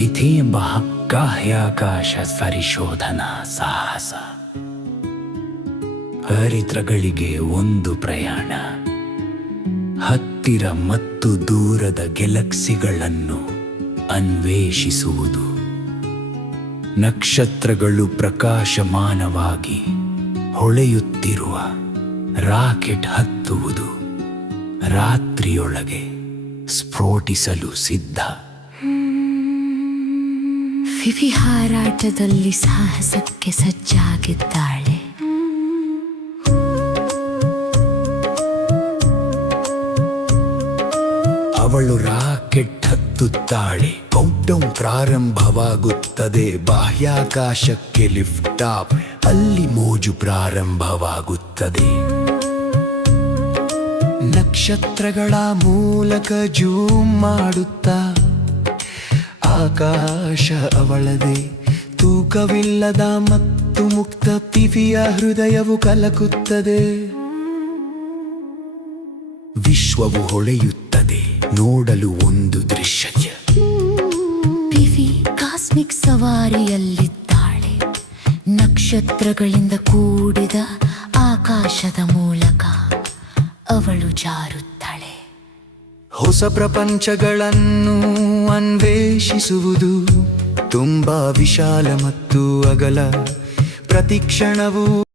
ವಿಧಿ ಎಂಬ ಬಾಹ್ಯಾಕಾಶ ಪರಿಶೋಧನಾ ಸಾಹಸ. ಹರಿತ್ರಗಳಿಗೆ ಒಂದು ಪ್ರಯಾಣ, ಹತ್ತಿರ ಮತ್ತು ದೂರದ ಗ್ಯಾಲಕ್ಸಿಗಳನ್ನು ಅನ್ವೇಷಿಸುವುದು. ನಕ್ಷತ್ರಗಳು ಪ್ರಕಾಶಮಾನವಾಗಿ ಹೊಳೆಯುತ್ತಿರುವ ರಾಕೆಟ್ ಹತ್ತುವುದು. ರಾತ್ರಿಯೊಳಗೆ ಸ್ಫೋಟಿಸಲು ಸಿದ್ಧ. ವಿವಿ ಹಾರಾಟದಲ್ಲಿ ಸಾಹಸಕ್ಕೆ ಸಜ್ಜಾಗಿದ್ದಾಳೆ. ಅವಳು ರಾಕೆಟ್ ಹತ್ತುತ್ತಾಳೆ. ಕೌಂಟೌನ್ ಪ್ರಾರಂಭವಾಗುತ್ತದೆ. ಬಾಹ್ಯಾಕಾಶಕ್ಕೆ ಲಿಫ್ಟ್ ಆಫ್. ಅಲ್ಲಿ ಮೋಜು ಪ್ರಾರಂಭವಾಗುತ್ತದೆ. ನಕ್ಷತ್ರಗಳ ಮೂಲಕ ಜೂಮ್ ಮಾಡುತ್ತಾ ಆಕಾಶ ಅವಳದೆ. ತೂಕವಿಲ್ಲದ ಮತ್ತು ಮುಕ್ತ ಪಿವಿಯ ಹೃದಯವು ಕಲಕುತ್ತದೆ. ವಿಶ್ವವು ಹೊಳೆಯುತ್ತದೆ. ನೋಡಲು ಒಂದು ದೃಶ್ಯ. PV cosmic ಸವಾರಿಯಲ್ಲಿದ್ದಾಳೆ. ನಕ್ಷತ್ರಗಳಿಂದ ಕೂಡಿದ ಆಕಾಶದ ಮೂಲಕ ಅವಳು ಜಾರುತ್ತಾಳೆ. ಹೊಸ ಪ್ರಪಂಚಗಳನ್ನು ಅನ್ವೇಷಿಸುವುದು ತುಂಬಾ ವಿಶಾಲ ಮತ್ತು ಅಗಲ. ಪ್ರತಿಕ್ಷಣವೂ